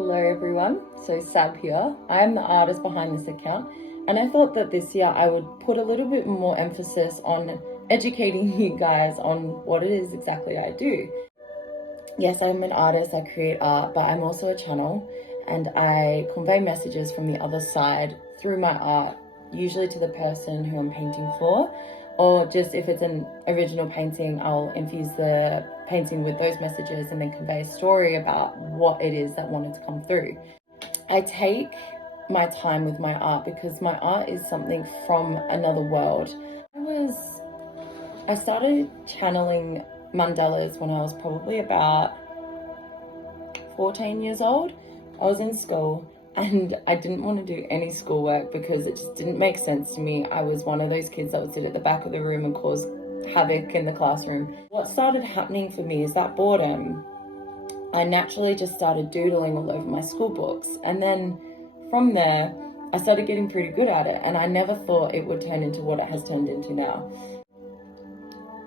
Hello everyone, so Sab here. I am the artist behind this account, and I thought that this year I would put a little bit more emphasis on educating you guys on what it is exactly I do. Yes, I'm an artist, I create art, but I'm also a channel, and I convey messages from the other side through my art, usually to the person who I'm painting for, or just if it's an original painting, I'll infuse the painting with those messages and then convey a story about what it is that wanted to come through. I take my time with my art because my art is something from another world. I started channeling mandalas when I was probably about 14 years old. I was in school and I didn't want to do any schoolwork because it just didn't make sense to me. I was one of those kids that would sit at the back of the room and cause havoc in the classroom. What started happening for me is that boredom. I naturally just started doodling all over my school books, and then from there I started getting pretty good at it, and I never thought it would turn into what it has turned into now.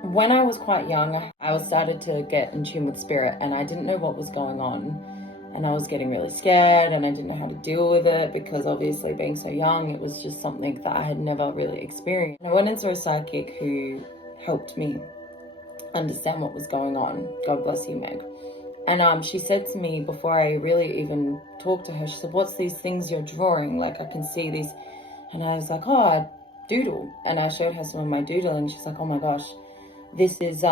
When I was quite young, I started to get in tune with spirit, and I didn't know what was going on. And I was getting really scared, and I didn't know how to deal with it because obviously being so young, it was just something that I had never really experienced. And I went into a psychic who helped me understand what was going on. God bless you, Meg. And she said to me before I really even talked to her, she said, "What's these things you're drawing? Like, I can see these." And I was like, "Oh, I doodle." And I showed her some of my doodling. She's like, "Oh my gosh, this is,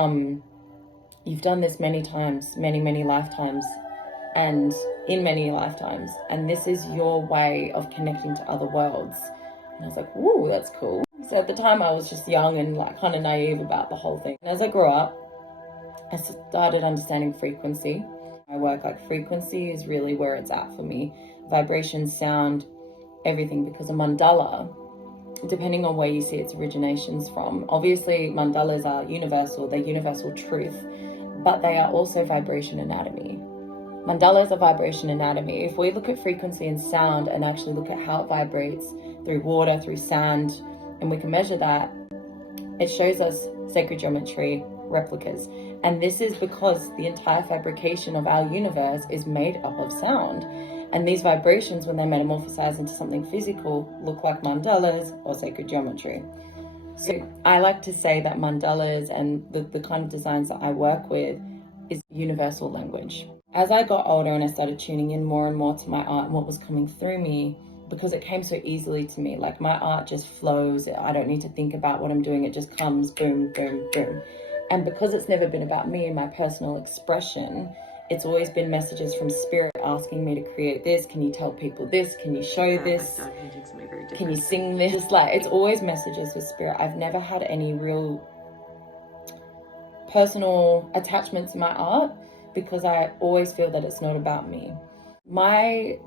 you've done this many times, many lifetimes, and in many lifetimes, and this is your way of connecting to other worlds." And I was like, "Whoa, that's cool." So at the time I was just young and like kind of naive about the whole thing. And as I grew up, I started understanding frequency. I work like frequency is really where it's at for me. Vibration, sound, everything, because a mandala, depending on where you see its originations from, obviously mandalas are universal, they're universal truth, but they are also vibration anatomy. Mandalas are vibration anatomy. If we look at frequency and sound and actually look at how it vibrates through water, through sand, and we can measure that, it shows us sacred geometry replicas. And this is because the entire fabrication of our universe is made up of sound. And these vibrations, when they're metamorphosized into something physical, look like mandalas or sacred geometry. So I like to say that mandalas and the kind of designs that I work with is universal language. As I got older and I started tuning in more and more to my art and what was coming through me, because it came so easily to me, like my art just flows. I don't need to think about what I'm doing. It just comes, boom, boom, boom. And because it's never been about me and my personal expression, it's always been messages from spirit asking me to create this. Can you tell people this? Can you show this? Can you sing this? Like, it's always messages with spirit. I've never had any real personal attachment to my art because I always feel that it's not about me. My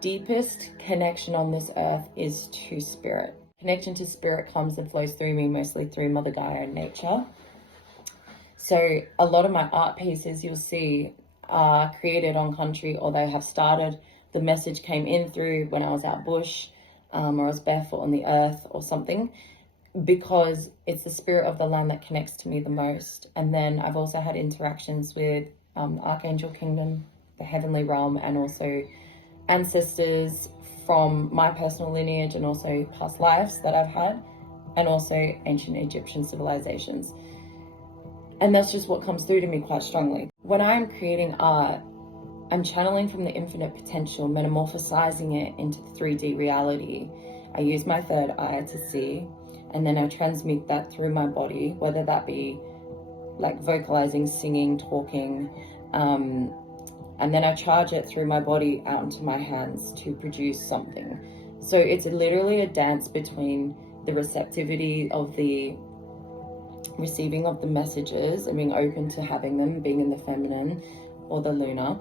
deepest connection on this earth is to spirit. Connection to spirit comes and flows through me, mostly through Mother Gaia and nature. So a lot of my art pieces you'll see are created on country, or they have started. The message came in through when I was out bush, or I was barefoot on the earth or something, because it's the spirit of the land that connects to me the most. And then I've also had interactions with Archangel Kingdom, the heavenly realm, and also ancestors from my personal lineage and also past lives that I've had, and also ancient Egyptian civilizations. And that's just what comes through to me quite strongly. When I am creating art, I'm channeling from the infinite potential, metamorphosizing it into 3D reality. I use my third eye to see, and then I transmute that through my body, whether that be like vocalizing, singing, talking, and then I charge it through my body out into my hands to produce something. So it's literally a dance between the receptivity of the receiving of the messages and being open to having them, being in the feminine or the lunar,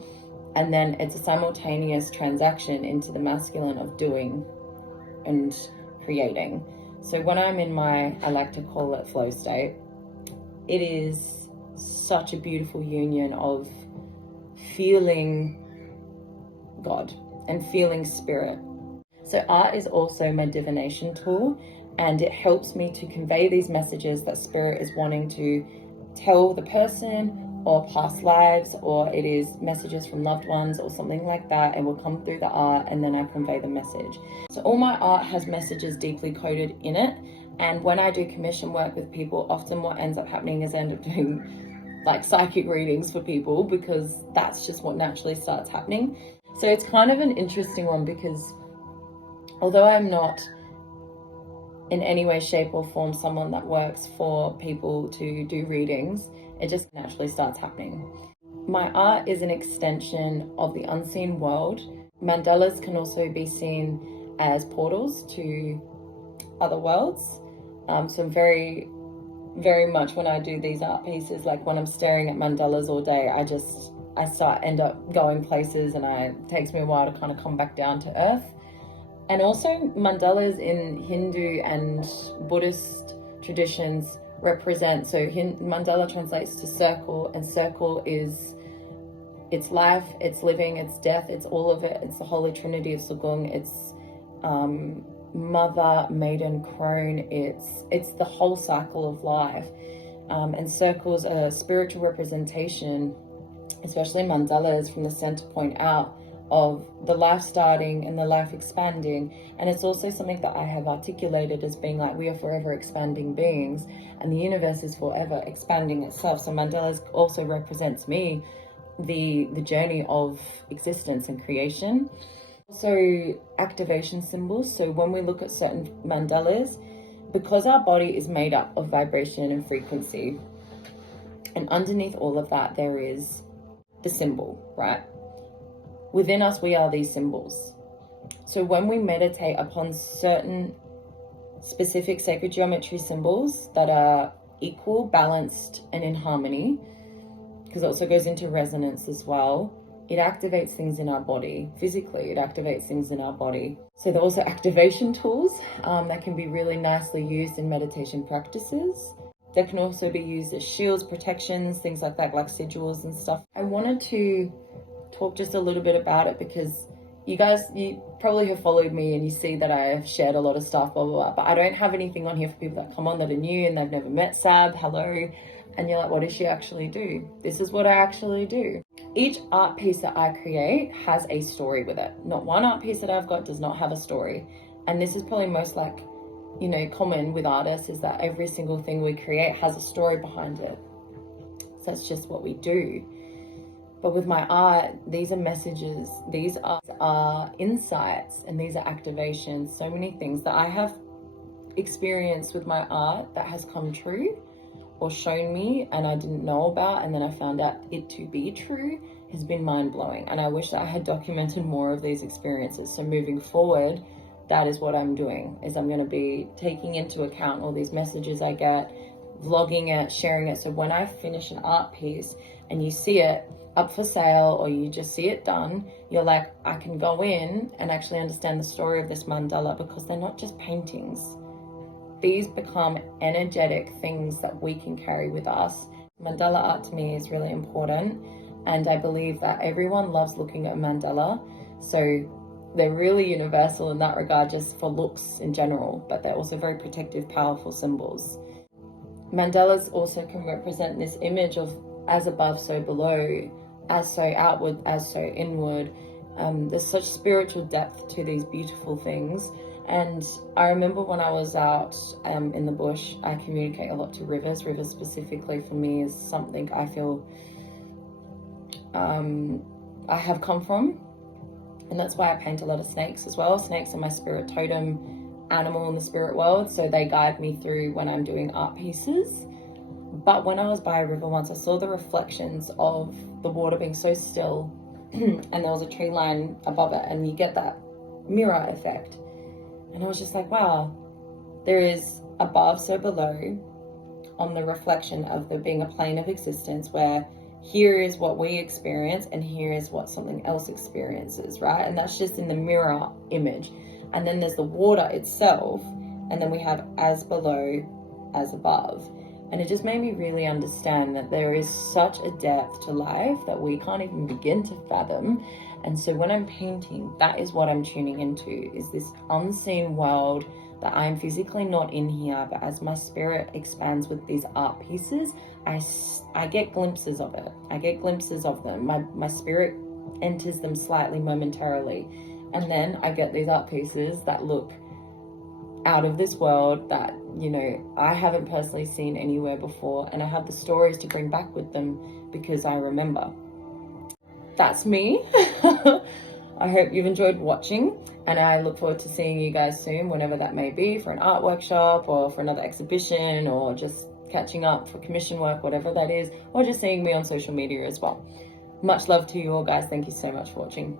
and then it's a simultaneous transaction into the masculine of doing and creating. So when I'm in my, I like to call it flow state, it is such a beautiful union of feeling God and feeling spirit. So art is also my divination tool, and it helps me to convey these messages that spirit is wanting to tell the person or past lives, or it is messages from loved ones or something like that. It will come through the art and then I convey the message. So all my art has messages deeply coded in it. And when I do commission work with people, often what ends up happening is I end up doing like psychic readings for people, because that's just what naturally starts happening. So it's kind of an interesting one, because although I'm not in any way, shape or form someone that works for people to do readings, it just naturally starts happening. My art is an extension of the unseen world. Mandalas can also be seen as portals to other worlds. So very, very much when I do these art pieces, like when I'm staring at mandalas all day, I end up going places, and it takes me a while to kind of come back down to earth. And also mandalas in Hindu and Buddhist traditions represent, so mandala translates to circle, and circle is, it's life, it's living, it's death, it's all of it. It's the Holy Trinity of Sugong. It's mother, maiden, crone. It's the whole cycle of life. And circles are a spiritual representation, especially mandalas, from the center point out, of the life starting and the life expanding. And it's also something that I have articulated as being like, we are forever expanding beings, and the universe is forever expanding itself. So mandalas also represents me, the journey of existence and creation. Also activation symbols. So when we look at certain mandalas, because our body is made up of vibration and frequency, and underneath all of that there is the symbol, right? Within us, we are these symbols. So when we meditate upon certain specific sacred geometry symbols that are equal, balanced, and in harmony, because it also goes into resonance as well, it activates things in our body. Physically, it activates things in our body. So there are also activation tools that can be really nicely used in meditation practices. They can also be used as shields, protections, things like that, like sigils and stuff. I wanted to talk just a little bit about it because you probably have followed me and you see that I have shared a lot of stuff, blah, blah, blah, but I don't have anything on here for people that come on that are new and they've never met Sab. Hello. And you're like, what does she actually do? This is what I actually do. Each art piece that I create has a story with it. Not one art piece that I've got does not have a story. And this is probably most like, common with artists, is that every single thing we create has a story behind it. So that's just what we do. But with my art, these are messages, these are insights, and these are activations. So many things that I have experienced with my art that has come true or shown me and I didn't know about, and then I found out it to be true, has been mind-blowing. And I wish that I had documented more of these experiences. So moving forward, that is what I'm doing, is I'm going to be taking into account all these messages I get, vlogging it, sharing it. So when I finish an art piece and you see it up for sale, or you just see it done, you're like, I can go in and actually understand the story of this mandala, because they're not just paintings. These become energetic things that we can carry with us. Mandala art to me is really important, and I believe that everyone loves looking at a mandala. So they're really universal in that regard, just for looks in general, but they're also very protective, powerful symbols. Mandalas also can represent this image of as above, so below, as so outward, as so inward. There's such spiritual depth to these beautiful things. And I remember when I was out in the bush, I communicate a lot to rivers. Rivers specifically for me is something I feel I have come from. And that's why I paint a lot of snakes as well. Snakes are my spirit totem animal in the spirit world. So they guide me through when I'm doing art pieces. But when I was by a river once, I saw the reflections of the water being so still and there was a tree line above it, and you get that mirror effect. And I was just like, wow, there is above, so below, on the reflection of there being a plane of existence where here is what we experience and here is what something else experiences, right? And that's just in the mirror image. And then there's the water itself, and then we have as below, as above. And it just made me really understand that there is such a depth to life that we can't even begin to fathom. And so when I'm painting, that is what I'm tuning into, is this unseen world that I'm physically not in here, but as my spirit expands with these art pieces, I get glimpses of it. I get glimpses of them. My spirit enters them slightly momentarily. And then I get these art pieces that look out of this world that, you know, I haven't personally seen anywhere before. And I have the stories to bring back with them because I remember. That's me. I hope you've enjoyed watching, and I look forward to seeing you guys soon, whenever that may be, for an art workshop or for another exhibition, or just catching up for commission work, whatever that is, or just seeing me on social media as well. Much love to you all, guys. Thank you so much for watching.